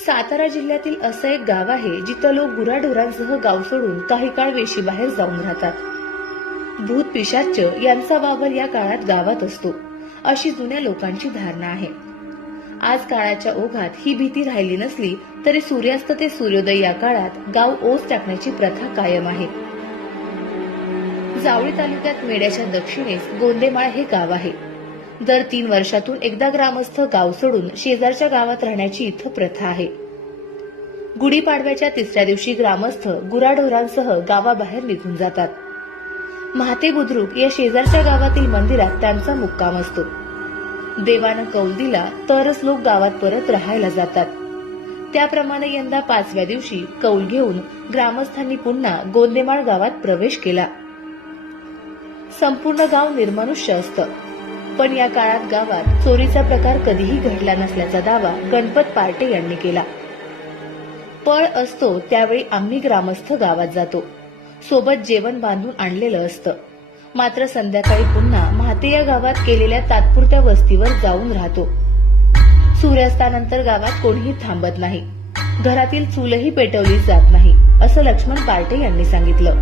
सातारा जिल्ह्यातील असं एक गाव आहे जिथं लोक गुराढोरांसह गाव सोडून काही काळ वेशीबाहेर जाऊन राहतात। भूत पिशाच यांचा वावर या काळात गावात असतो अशी जुन्या लोकांची धारणा आहे। आज काळाच्या ओघात ही भीती राहिली नसली तरी सूर्यास्त ते सूर्योदय या काळात गाव ओस टाकण्याची प्रथा कायम आहे। जावळी तालुक्यात मेड्याच्या दक्षिणेस गोंदेमाळ हे गाव आहे। दर 3 वर्षातून एकदा ग्रामस्थ गाव सोडून शेजारच्या गावात राहण्याची इथं प्रथा आहे। गुढीपाडव्याच्या 3ऱ्या दिवशी ग्रामस्थ गुराढोरांसह गावाबाहेर निघून जातात। महाते बुद्रुक या शेजारच्या गावातील मंदिरात त्यांचा मुक्काम असतो। देवानं कौल दिला तरच लोक गावात परत राहायला जातात। त्याप्रमाणे यंदा 5व्या दिवशी कौल घेऊन ग्रामस्थांनी पुन्हा गोंदेमाळ गावात प्रवेश केला। संपूर्ण गाव निर्मनुष्य असतं, पण या काळात गावात चोरीचा प्रकार कधीही घडला नसल्याचा दावा गणपत पार्टे यांनी केला। पळ असतो त्यावेळी आम्ही ग्रामस्थ गावात जातो, सोबत जेवण बांधून आणलेलं असतं। मात्र संध्याकाळी पुन्हा महाते या गावात केलेल्या तात्पुरत्या वस्तीवर जाऊन राहतो। सूर्यास्तानंतर गावात कोणीही थांबत नाही, घरातील चूलही पेटवली जात नाही, असं लक्ष्मण पार्टे यांनी सांगितलं।